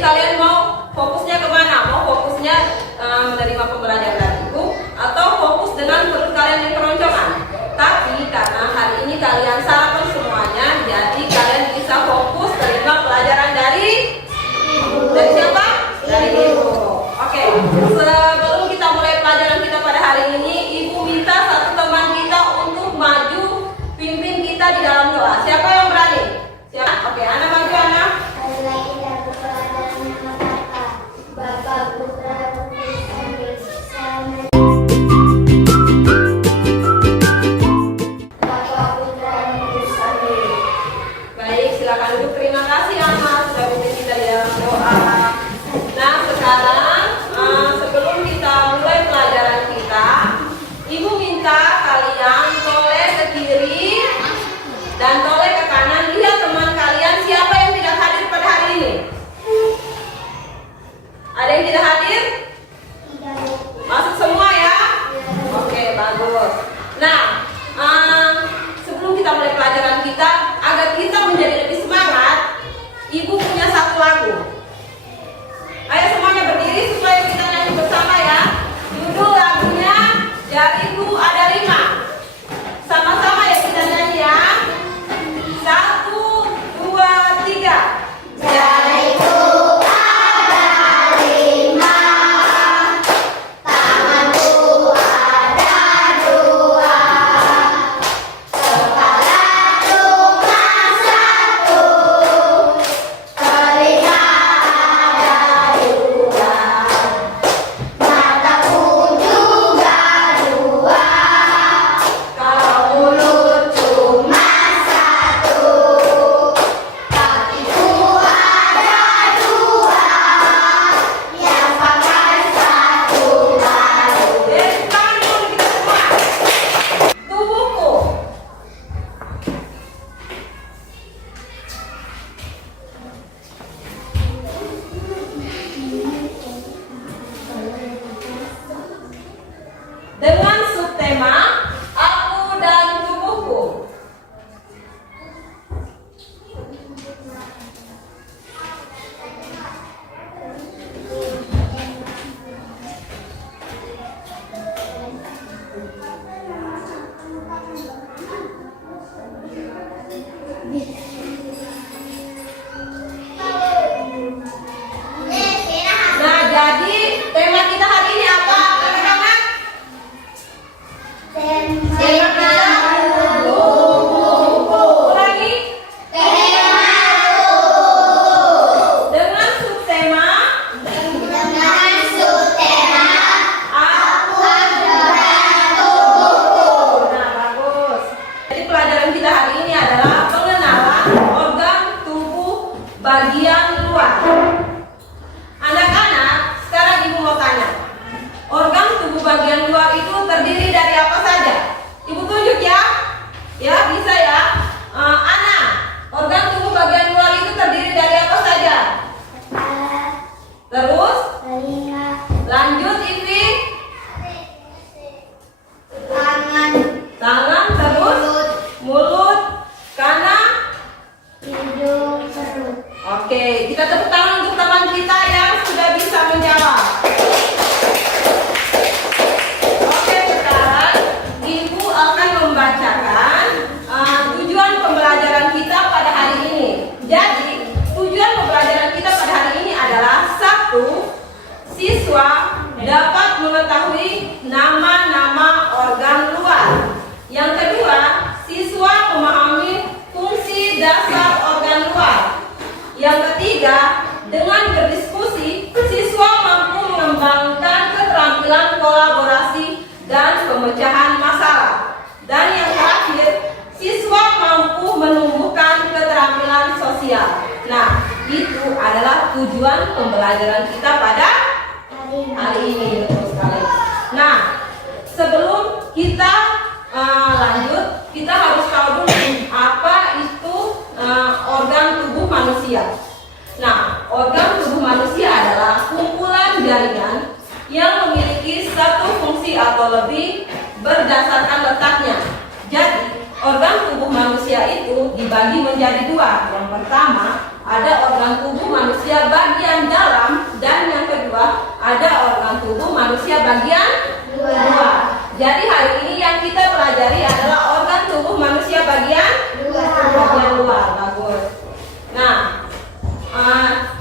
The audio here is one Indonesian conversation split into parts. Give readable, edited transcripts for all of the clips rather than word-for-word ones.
kalian mau fokusnya kemana? Mau fokusnya menerima pembelajaran dari ibu atau fokus dengan perut kalian yang keroncongan? Tapi karena hari ini kalian sarapan semuanya, jadi kalian bisa fokus terima pelajaran dari siapa? Dari ibu. Oke, sebelum kita mulai pelajaran kita pada hari ini, ibu minta satu teman kita untuk maju pimpin kita di dalam doa. Siapa yang berani? Siapa? Oke, Ana maju, Ana. Bapak Putra Baik, silakan duduk. Terima kasih Ana sudah pimpin kita di dalam doa. Nah, sekarang sebelum kita mulai pelajaran kita, ibu minta kalian toleh ke kiri dan toleh ke kanan. Lihat teman kalian siapa yang tidak hadir pada hari ini. Ada yang tidak hadir? Masuk semua ya? Oke, bagus. Nah, sebelum kita mulai pelajaran kita, agar kita menjadi lebih semangat, ibu punya satu lagu. Ayo semuanya berdiri supaya kita nyanyi bersama ya. Judul lagunya Jariku Ada 5. Sama-sama ya kita nyanyi ya. 1, 2, 3. Jariku ada 5, tanganku ada 2, kepala cuma 1, telinga ada 2, mataku juga 2, kalau mulut cuma 1, kakiku ada 2, yang pakai sepatu baru. Tangan dulu kita semua. Tubuhku. Dengan subtema aku dan tubuhku. Nah, jadi tema kita hari ini apa? Anak-anak? Tema kita ulangi. Dengan subtema aku dan tubuhku. Nah, bagus. Jadi pelajaran kita hari ini adalah pengenalan organ tubuh bagian luar. Anak-anak, sekarang ibu mau tanya, organ tubuh bagian luar itu terdiri dari apa saja? Ibu tunjuk ya. Ya, bisa ya. Ana, organ tubuh bagian luar itu terdiri dari apa saja? Terus, lanjut Ivi. Tangan, terus mulut, kanan. Oke, kita tepuk tangan untuk teman kita yang sudah bisa menjawab. Oke, sekarang ibu akan membacakan tujuan pembelajaran kita pada hari ini. Jadi, tujuan pembelajaran kita pada hari ini adalah 1. Siswa dapat mengetahui nama-nama organ luar. Yang kedua, siswa memahami fungsi dasar organ luar. Yang ketiga, dengan berdiskusi, siswa mampu mengembangkan keterampilan kolaborasi dan pemecahan masalah. Dan yang terakhir, siswa mampu menumbuhkan keterampilan sosial. Nah, itu adalah tujuan pembelajaran kita pada hari ini, betul sekali. Nah, sebelum kita lanjut, kita harus tahu dulu apa itu organ tubuh manusia. Nah, organ tubuh manusia adalah kumpulan jaringan yang memiliki satu fungsi atau lebih berdasarkan letaknya. Jadi, organ tubuh manusia itu dibagi menjadi 2. Yang pertama ada organ tubuh manusia bagian dalam, dan yang kedua ada organ tubuh manusia bagian luar. Jadi hari ini yang kita pelajari adalah organ tubuh manusia bagian luar. Bagus. Nah,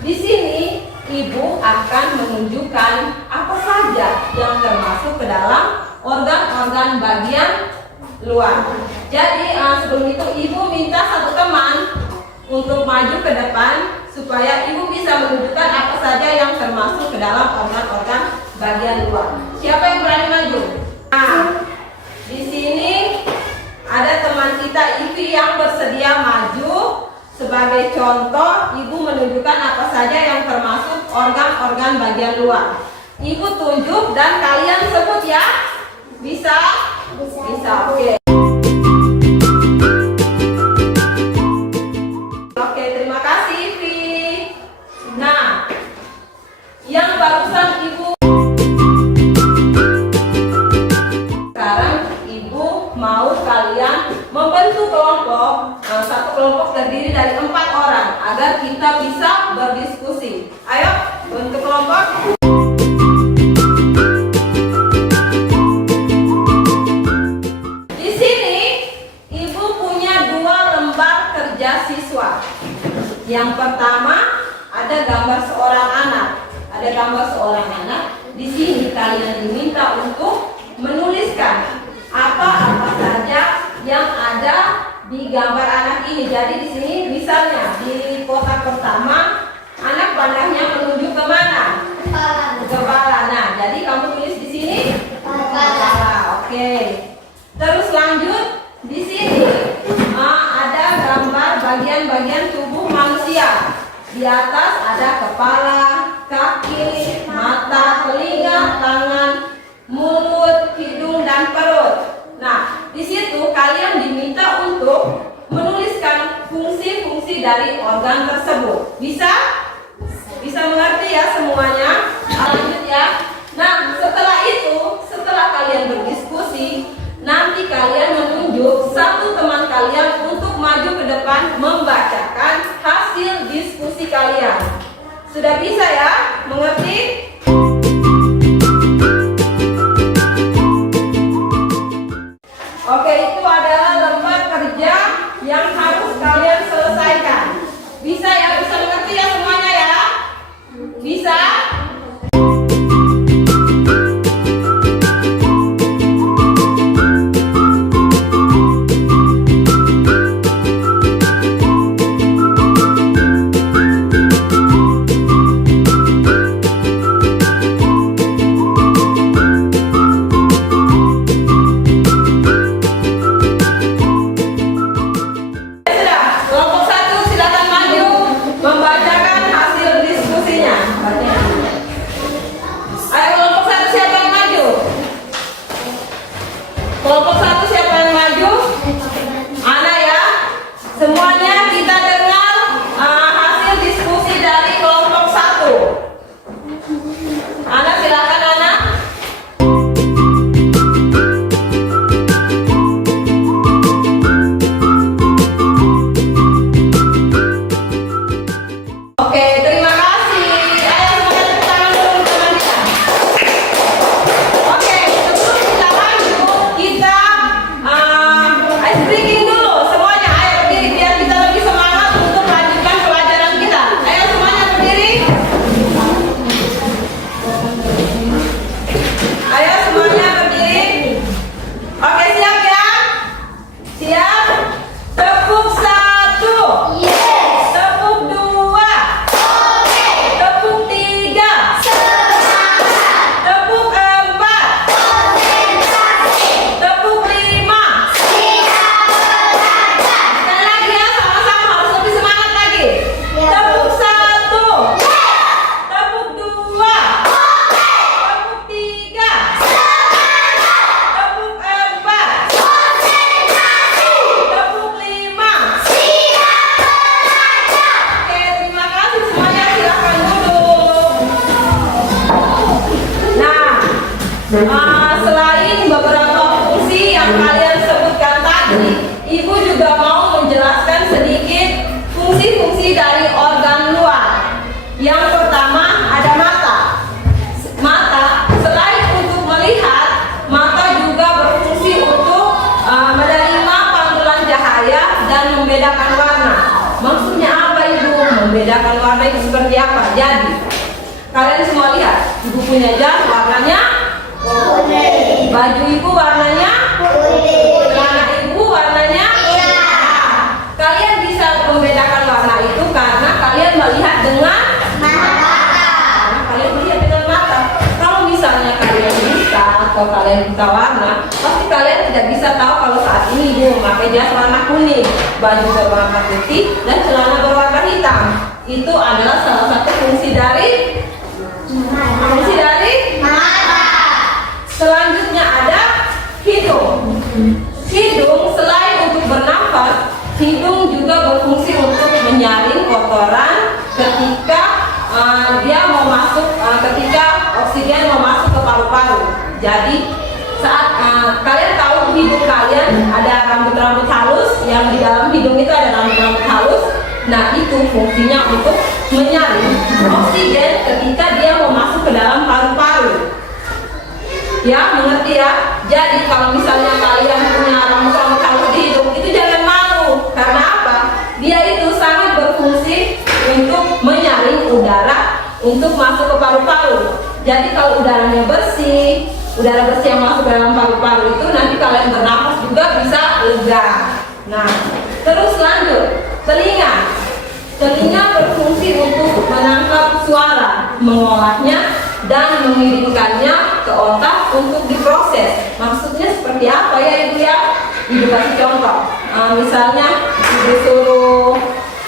di sini ibu akan menunjukkan apa saja yang termasuk ke dalam organ-organ bagian luar. Jadi sebelum itu ibu minta satu teman untuk maju ke depan supaya ibu bisa menunjukkan apa saja yang termasuk ke dalam organ-organ bagian luar. Siapa yang berani maju? Nah, di sini ada teman kita Ivi yang bersedia maju. Sebagai contoh, ibu menunjukkan apa saja yang termasuk organ-organ bagian luar. Ibu tunjuk dan kalian sebut ya. Bisa? Bisa, oke. Oke, terima kasih Ivi. Nah, yang barusan ibu, sekarang ibu mau kalian membentuk kelompok. Satu kelompok terdiri dari 4 orang agar kita bisa berdiskusi. Ayo, bentuk kelompok. Di sini ibu punya 2 lembar kerja siswa. Yang pertama ada gambar seorang anak. Ada gambar seorang anak. Di sini kalian diminta untuk menuliskan apa-apa saja yang ada di gambar anak ini. Jadi di sini misalnya di kotak pertama anak pandangnya menunjuk ke mana? Kepala. Nah, jadi kamu tulis di sini kepala. Oke. Terus lanjut di sini ada gambar bagian-bagian tubuh manusia. Di atas ada kepala, kaki, mata, telinga, tangan, mulut, hidung, dan perut. Nah, di situ kalian diminta untuk menuliskan fungsi-fungsi dari organ tersebut. Bisa? Bisa mengerti ya semuanya? Lanjut ya. Nah, setelah itu, setelah kalian berdiskusi, nanti kalian menunjuk satu teman kalian untuk maju ke depan membacakan hasil diskusi kalian. Sudah bisa ya? Mengerti? Oke, itu adalah lembar kerja yang harus kalian selesaikan. Bisa ya? Bisa mengerti ya semuanya ya? Bisa? Kelompok 1 siapa yang maju? Ana ya. Semuanya kita dengar hasil diskusi dari kelompok 1. Ana silakan Ana. Oke, terima kasih. Ayo semuanya tangan dulu teman kita. Oke, sebelum kita lanjut, kita membedakan warna. Maksudnya apa Ibu? Membedakan warna itu seperti apa? Jadi, kalian semua lihat, Ibu punya jas warnanya kuning, baju Ibu warnanya kuning, celana Ibu warnanya Kalian bisa membedakan warna itu karena kalian melihat dengan karena kalian melihat dengan mata. Kalau misalnya kalian bisa atau kalian buta warna, pasti kalian tidak bisa tahu kalau saat ini Ibu memakai jas warna kuning, baju berwarna putih, dan celana berwarna hitam. Itu adalah salah satu fungsi dari mata. Selanjutnya ada hidung. Hidung selain untuk bernafas, hidung juga berfungsi untuk menyaring kotoran ketika dia mau masuk, ketika oksigen mau masuk ke paru-paru. Jadi saat kalian tahu hidung kalian ada rambut-rambut halus, yang di dalam hidung itu ada rambut-rambut halus. Nah, itu fungsinya untuk menyaring oksigen ketika dia mau masuk ke dalam paru-paru. Ya, mengerti ya? Jadi kalau misalnya kalian punya rambut-rambut halus di hidung, itu jangan malu. Karena apa? Dia itu sangat berfungsi untuk menyaring udara untuk masuk ke paru-paru. Jadi kalau udaranya bersih, udara bersih yang masuk ke dalam paru-paru itu nanti kalian bernafas juga bisa lega. Nah, terus lanjut. Telinga. Telinga berfungsi untuk menangkap suara, mengolahnya, dan mengirimkannya ke otak untuk diproses. Maksudnya seperti apa ya Ibu ya? Ibu kasih contoh. Misalnya Ibu suruh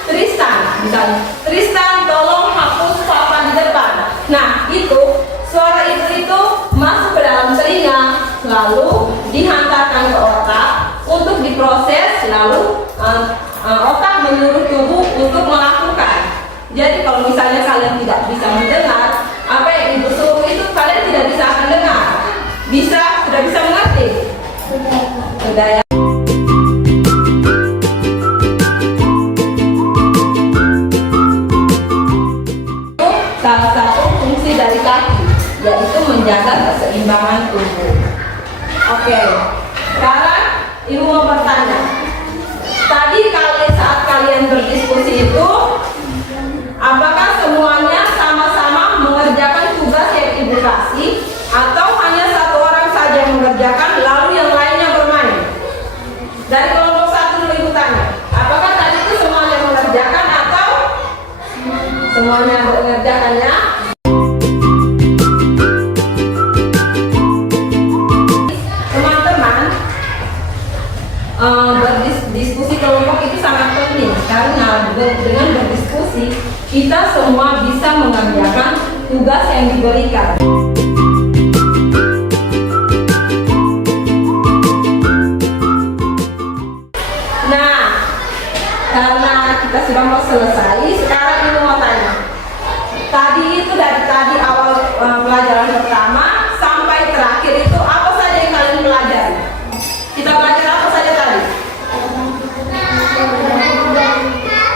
Tristan, misalnya Tristan tolong hapus papan di depan. Nah, itu suara itu masuk ke dalam telinga, lalu dihantarkan ke otak untuk diproses, lalu otak menyuruh tubuh untuk melakukan. Jadi kalau misalnya kalian tidak bisa mendengar apa yang Ibu suruh itu, kalian tidak bisa akan dengar. Sudah bisa mengerti? Sudah ya. Salah satu fungsi dari kaki yaitu menjaga keseimbangan tubuh. Oke, sekarang Ibu mau bertanya. Tadi saat kalian berdiskusi itu, apakah semuanya sama-sama mengerjakan tugas yang Ibu kasih, atau hanya satu orang saja yang mengerjakan lalu yang lainnya bermain? Dari kelompok satu dulu Ibu tanya, apakah tadi itu semuanya mengerjakan atau semuanya mengerjakannya? Teman-teman, berdiskusi kelompok itu sangat penting karena dengan berdiskusi kita semua bisa mengerjakan tugas yang diberikan. Nah, karena kita sudah mau selesai, sekarang Ibu mau tanya. Tadi itu dari tadi awal pelajaran pertama sampai terakhir itu apa saja yang kalian pelajari? Kita belajar apa saja tadi?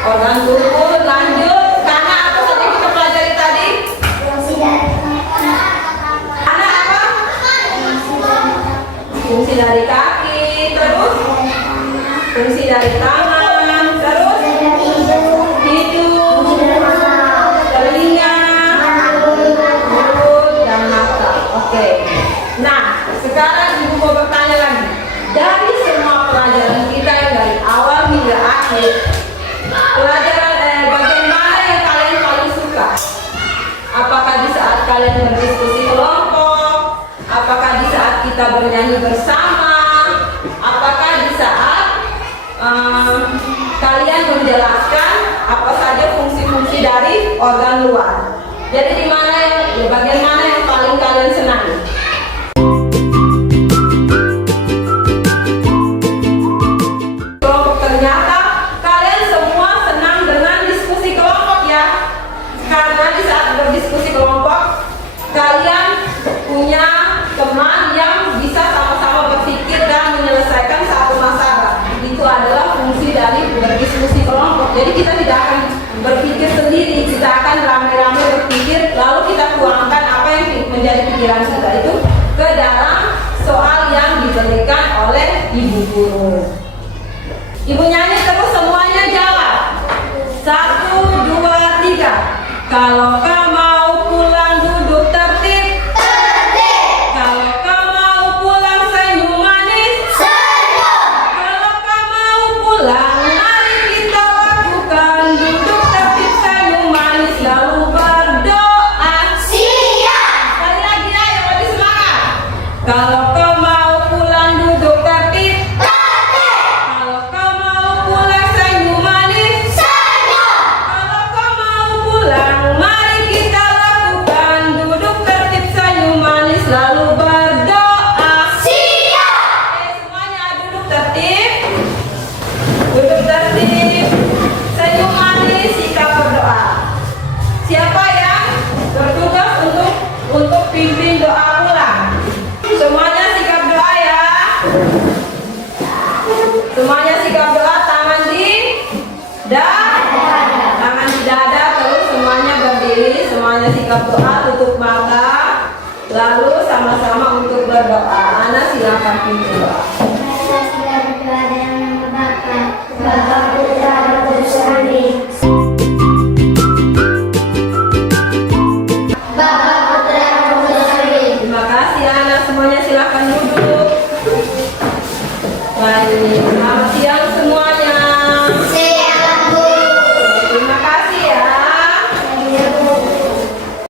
Organ tubuh, lanjut. Karena apa saja kita pelajari tadi? Karena apa? Fungsi dari kaki, terus fungsi dari tangan, terus hidung, telinga, mulut, dan mata. Oke. Nah, sekarang Ibu mau bertanya lagi. Dari semua pelajaran kita yang dari awal hingga akhir, bagian mana yang kalian paling suka? Apakah di saat kalian berdiskusi kelompok? Apakah di saat kita bernyanyi bersama? Apakah di saat kalian menjelaskan apa saja fungsi-fungsi dari organ luar? Jadi di mana bagian mana yang paling kalian senangi? Ternyata kalian semua senang dengan diskusi kelompok ya. Karena di saat berdiskusi kelompok, kalian punya teman yang bisa sama-sama berpikir dan menyelesaikan satu masalah. Itu adalah fungsi dari berdiskusi kelompok. Jadi kita tidak akan berpikir sendiri, kita akan ramai-ramai berpikir, lalu kita tuangkan apa yang menjadi pikiran kita itu ke dalam soal yang diberikan oleh Ibu guru. Ibu nyanyi terus semuanya. 1, 2, 3. Kalau kau mau pulang duduk tertib. Kalau kau mau pulang senyum manis. Kalau kau mau pulang, mari kita lakukan duduk tertib senyum manis lalu berdoa. Sekali lagi ayo lebih semangat. Kalau kau mau pulang duduk tertib. Kalau kau mau pulang senyum manis. Kalau kau mau pulang, mari kita lakukan duduk tertib senyum manis lalu berdoa. Oke, semuanya duduk tertib. Duduk tertib. Senyum manis, sikap berdoa. Siapa yang bertugas untuk pimpin doa pulang? Semuanya sikap doa ya. Semuanya sikap doa, tangan di dada. Tangan di dada, terus semuanya berdiri, semuanya sikap doa, tutup mata. Lalu sama-sama untuk berdoa. Ana silakan pimpin doa. Bapa, Putra, dan Kudus. Amin. Bapa, Putra, dan Kudus. Amin. Terima kasih Ana, semuanya silakan duduk. Baik, selamat siang